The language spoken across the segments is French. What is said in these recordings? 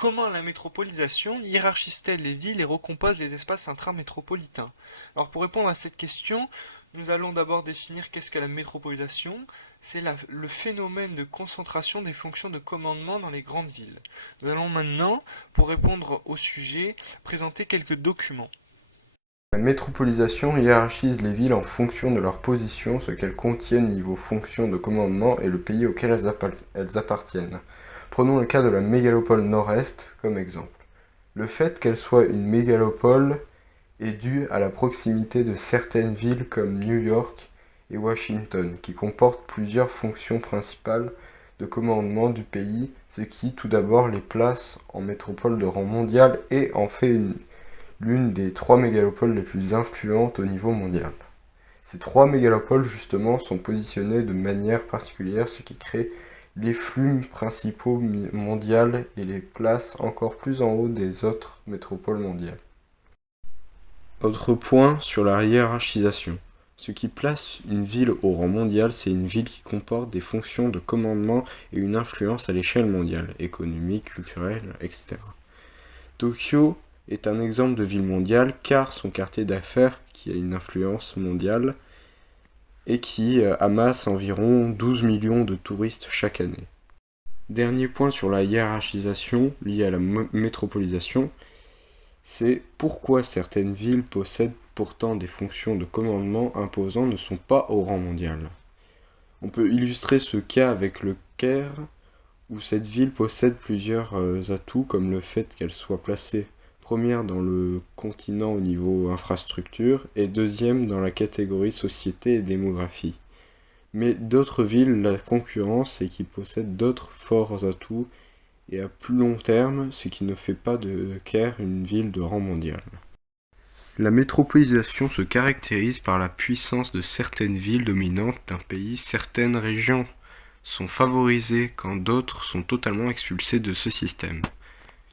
Comment la métropolisation hiérarchise-t-elle les villes et recompose les espaces intramétropolitains? Alors pour répondre à cette question, nous allons d'abord définir qu'est-ce que la métropolisation. C'est le phénomène de concentration des fonctions de commandement dans les grandes villes. Nous allons maintenant, pour répondre au sujet, présenter quelques documents. La métropolisation hiérarchise les villes en fonction de leur position, ce qu'elles contiennent niveau fonction de commandement et le pays auquel elles appartiennent. Prenons le cas de la mégalopole nord-est comme exemple. Le fait qu'elle soit une mégalopole est dû à la proximité de certaines villes comme New York et Washington, qui comportent plusieurs fonctions principales de commandement du pays, ce qui tout d'abord les place en métropole de rang mondial et en fait l'une des trois mégalopoles les plus influentes au niveau mondial. Ces trois mégalopoles justement sont positionnées de manière particulière, ce qui crée les flux principaux mondiales et les place encore plus en haut des autres métropoles mondiales. Autre point sur la hiérarchisation. Ce qui place une ville au rang mondial, c'est une ville qui comporte des fonctions de commandement et une influence à l'échelle mondiale, économique, culturelle, etc. Tokyo est un exemple de ville mondiale car son quartier d'affaires, qui a une influence mondiale, et qui amasse environ 12 millions de touristes chaque année. Dernier point sur la hiérarchisation liée à la métropolisation, c'est pourquoi certaines villes possèdent pourtant des fonctions de commandement imposant ne sont pas au rang mondial. On peut illustrer ce cas avec le Caire, où cette ville possède plusieurs atouts comme le fait qu'elle soit placée première dans le continent au niveau infrastructure et deuxième dans la catégorie société et démographie. Mais d'autres villes la concurrence et qui possèdent d'autres forts atouts et à plus long terme, ce qui ne fait pas de Caire une ville de rang mondial. La métropolisation se caractérise par la puissance de certaines villes dominantes d'un pays. Certaines régions sont favorisées quand d'autres sont totalement expulsées de ce système.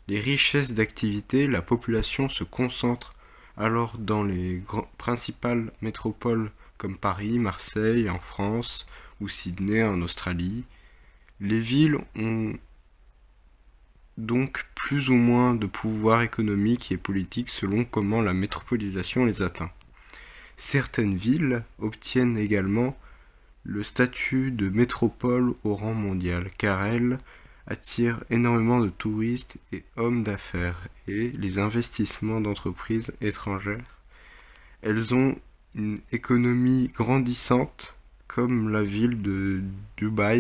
Les richesses d'activité, la population se concentre alors dans les principales métropoles comme Paris, Marseille en France ou Sydney en Australie. Les villes ont donc plus ou moins de pouvoir économique et politique selon comment la métropolisation les atteint. Certaines villes obtiennent également le statut de métropole au rang mondial car elles attirent énormément de touristes et hommes d'affaires et les investissements d'entreprises étrangères. Elles ont une économie grandissante comme la ville de Dubaï.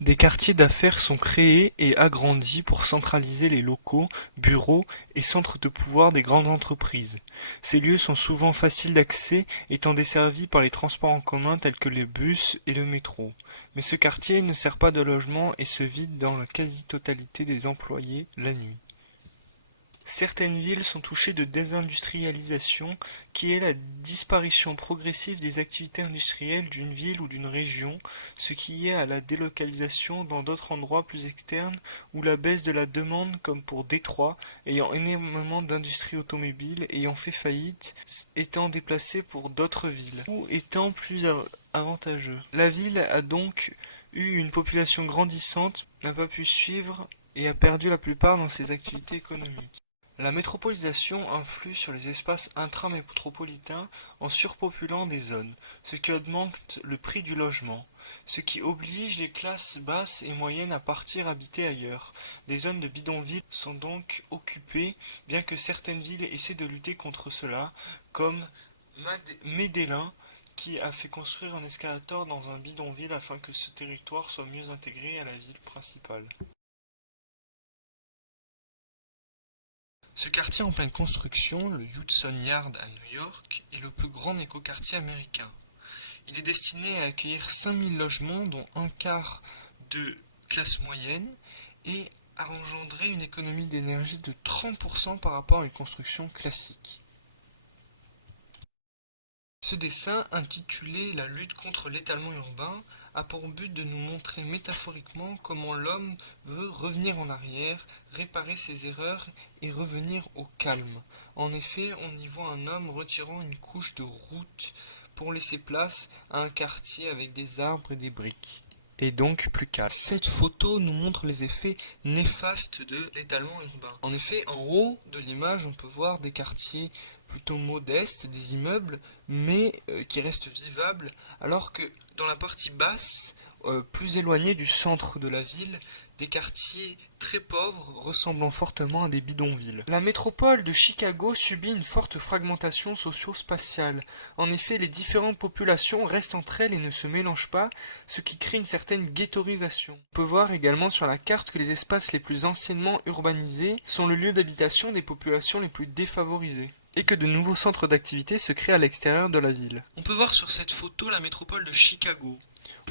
Des quartiers d'affaires sont créés et agrandis pour centraliser les locaux, bureaux et centres de pouvoir des grandes entreprises. Ces lieux sont souvent faciles d'accès, étant desservis par les transports en commun tels que les bus et le métro. Mais ce quartier ne sert pas de logement et se vide dans la quasi-totalité des employés la nuit. Certaines villes sont touchées de désindustrialisation, qui est la disparition progressive des activités industrielles d'une ville ou d'une région, ce qui est à la délocalisation dans d'autres endroits plus externes ou la baisse de la demande comme pour Détroit, ayant énormément d'industries automobiles ayant fait faillite, étant déplacées pour d'autres villes ou étant plus avantageux. La ville a donc eu une population grandissante, n'a pas pu suivre et a perdu la plupart dans ses activités économiques. La métropolisation influe sur les espaces intramétropolitains en surpopulant des zones, ce qui augmente le prix du logement, ce qui oblige les classes basses et moyennes à partir habiter ailleurs. Des zones de bidonvilles sont donc occupées, bien que certaines villes essaient de lutter contre cela, comme Medellín, qui a fait construire un escalator dans un bidonville afin que ce territoire soit mieux intégré à la ville principale. Ce quartier en pleine construction, le Hudson Yard à New York, est le plus grand écoquartier américain. Il est destiné à accueillir 5000 logements, dont un quart de classe moyenne, et à engendrer une économie d'énergie de 30% par rapport à une construction classique. Ce dessin, intitulé La lutte contre l'étalement urbain, a pour but de nous montrer métaphoriquement comment l'homme veut revenir en arrière, réparer ses erreurs et revenir au calme. En effet, on y voit un homme retirant une couche de route pour laisser place à un quartier avec des arbres et des briques. et donc plus calme. Cette photo nous montre les effets néfastes de l'étalement urbain. En effet, en haut de l'image, on peut voir des quartiers plutôt modestes, des immeubles, mais qui restent vivables, alors que dans la partie basse, plus éloignée du centre de la ville, des quartiers très pauvres ressemblant fortement à des bidonvilles. La métropole de Chicago subit une forte fragmentation socio-spatiale. En effet, les différentes populations restent entre elles et ne se mélangent pas, ce qui crée une certaine ghettoisation. On peut voir également sur la carte que les espaces les plus anciennement urbanisés sont le lieu d'habitation des populations les plus défavorisées, et que de nouveaux centres d'activité se créent à l'extérieur de la ville. On peut voir sur cette photo la métropole de Chicago.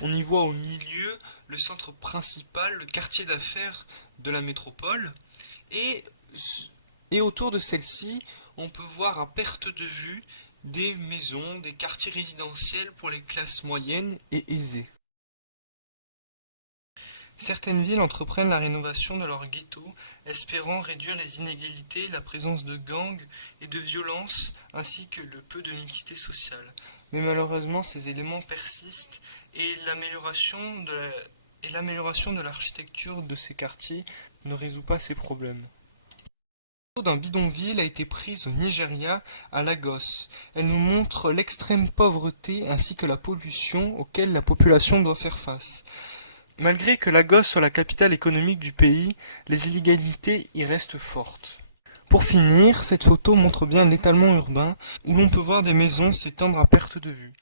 On y voit au milieu le centre principal, le quartier d'affaires de la métropole, et autour de celle-ci, on peut voir à perte de vue des maisons, des quartiers résidentiels pour les classes moyennes et aisées. Certaines villes entreprennent la rénovation de leurs ghettos, espérant réduire les inégalités, la présence de gangs et de violences, ainsi que le peu de mixité sociale. Mais malheureusement, ces éléments persistent et l'amélioration de l'architecture de ces quartiers ne résout pas ces problèmes. La photo d'un bidonville a été prise au Nigeria, à Lagos. Elle nous montre l'extrême pauvreté ainsi que la pollution auxquelles la population doit faire face. Malgré que Lagos soit la capitale économique du pays, les inégalités y restent fortes. Pour finir, cette photo montre bien l'étalement urbain, où l'on peut voir des maisons s'étendre à perte de vue.